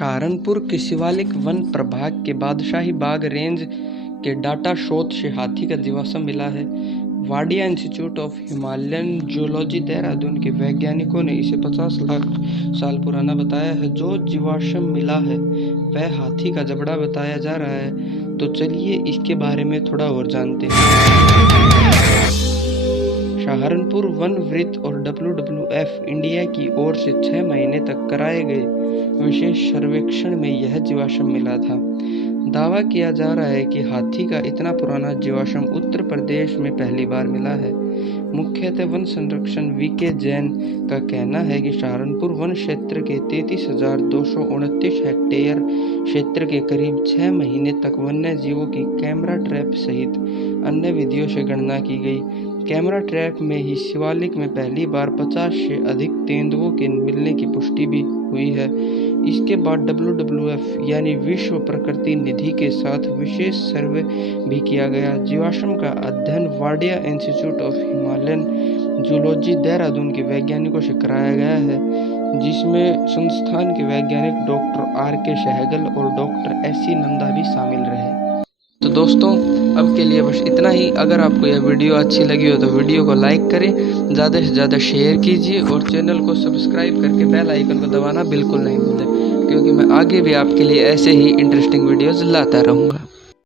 सहारनपुर के शिवालिक वन प्रभाग के बादशाही बाग रेंज के डाटा स्रोत से हाथी का जीवाश्म मिला है। Wadia institute of Himalayan zoology Dehradun के वैज्ञानिकों ने इसे 50 लाख साल पुराना बताया है। जो जीवाश्म मिला है वह हाथी का जबड़ा बताया जा रहा है। तो चलिए इसके बारे में थोड़ा और जानते हैं। सहारनपुर वन वृत्त और WWF इंडिया की ओर से 6 महीने तक कराए गए विशेष सर्वेक्षण में यह जीवाश्म मिला था। दावा किया जा रहा है कि हाथी का इतना पुराना जीवाश्म उत्तर प्रदेश में पहली बार मिला है। मुख्यतः वन संरक्षण VK जैन का कहना है कि सहारनपुर वन क्षेत्र के 33,229 हेक्टेयर क्षेत्र के करीब 6 महीने तक वन्य जीवों की कैमरा ट्रैप सहित अन्य विधियों से गणना की गई। कैमरा ट्रैप में ही शिवालिक में पहली बार 50 से अधिक तेंदुओं के मिलने की पुष्टि भी हुई है। इसके बाद WWF यानी विश्व प्रकृति निधि के साथ विशेष सर्वे भी किया गया। जीवाश्म का अध्ययन Wadia institute of Himalayan zoology Dehradun के वैज्ञानिकों से कराया गया है, जिसमें संस्थान के वैज्ञानिक डॉक्टर RK सहगल और डॉक्टर SC नंदा भी शामिल रहे। तो दोस्तों अब के लिए बस इतना ही। अगर आपको यह वीडियो अच्छी लगी हो तो वीडियो को लाइक करें, ज़्यादा से ज़्यादा शेयर कीजिए और चैनल को सब्सक्राइब करके बेल आइकन को दबाना बिल्कुल नहीं भूलें, क्योंकि मैं आगे भी आपके लिए ऐसे ही इंटरेस्टिंग वीडियोज़ लाता रहूँगा।